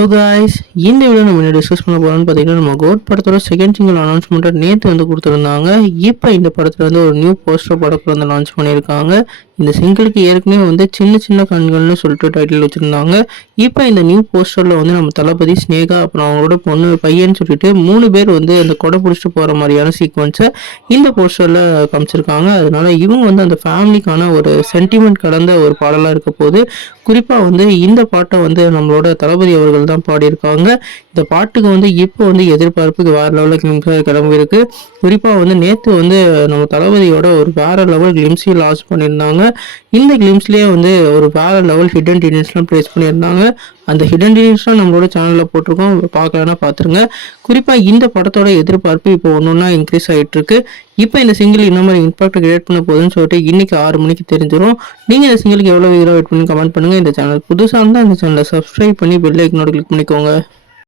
Hello guys, இந்த video நம்ம என்ன டிஸ்கஸ் பண்ண போகிறோம்னு பார்த்தீங்கன்னா, நம்ம கோட் படத்தோட செகண்ட் சிங்கிள் அனௌன்ஸ்மெண்ட்டை நேற்று கொடுத்துருந்தாங்க. இப்போ இந்த படத்தில் ஒரு நியூ போஸ்டர் படத்தில் லான்ச் பண்ணியிருக்காங்க. இந்த சிங்கிளுக்கு ஏற்கனவே சின்ன சின்ன கண்கள்னு சொல்லிட்டு டைட்டில் வச்சுருந்தாங்க. இப்போ இந்த நியூ போஸ்டரில் நம்ம தளபதி, ஸ்னேகா, அப்புறம் அவங்களோட பொண்ணு பையன்னு சொல்லிட்டு 3 பேர் அந்த கொடை பிடிச்சிட்டு போகிற மாதிரியான சீக்வன்ஸை இந்த போஸ்டரில் காமிச்சிருக்காங்க. அதனால இவங்க அந்த ஃபேமிலிக்கான ஒரு சென்டிமெண்ட் கலந்த ஒரு பாடலாக இருக்க போது. குறிப்பாக இந்த பாட்டை நம்மளோட தளபதி அவர்கள் தான் பாடியிருக்காங்க. இந்த பாட்டுக்கு இப்போ எதிர்பார்ப்புக்கு வேற லெவலில் கிளம்பியிருக்கு. குறிப்பாக நேற்று நம்ம தளபதியோட ஒரு வேற லெவல் கிளிம்ஸையும் லான்ச் பண்ணியிருந்தாங்க. இந்த கிளிம்ஸ்லேயே ஒரு வேற லெவல் ஹிடன் டீடைல்ஸ்லாம் ப்ளேஸ் பண்ணியிருந்தாங்க. அந்த ஹிடன் டீடைல்ஸ்லாம் நம்மளோட சேனலில் போட்டிருக்கோம், பார்க்கலன்னா பார்த்துருங்க. குறிப்பாக இந்த படத்தோட எதிர்பார்ப்பு இப்போ ஒன்றா இன்க்ரீஸ் ஆகிட்டு இருக்கு. இப்போ இந்த சிங்கிள் இந்த மாதிரி இம்பாக்ட் கிரியேட் பண்ண போகுதுன்னு சொல்லிட்டு இன்னைக்கு 6 மணிக்கு தெரிஞ்சிடும். நீங்கள் இந்த சிங்கிளுக்கு எவ்வளோ வீடியோ வெயிட் பண்ணி கமெண்ட் பண்ணுங்கள். இந்த சேனல் புதுசாக இருந்தால் இந்த சேனலை சப்ஸ்கிரைப் பண்ணி பெல் ஐக்கனோட கிளிக் பண்ணிக்கோங்க.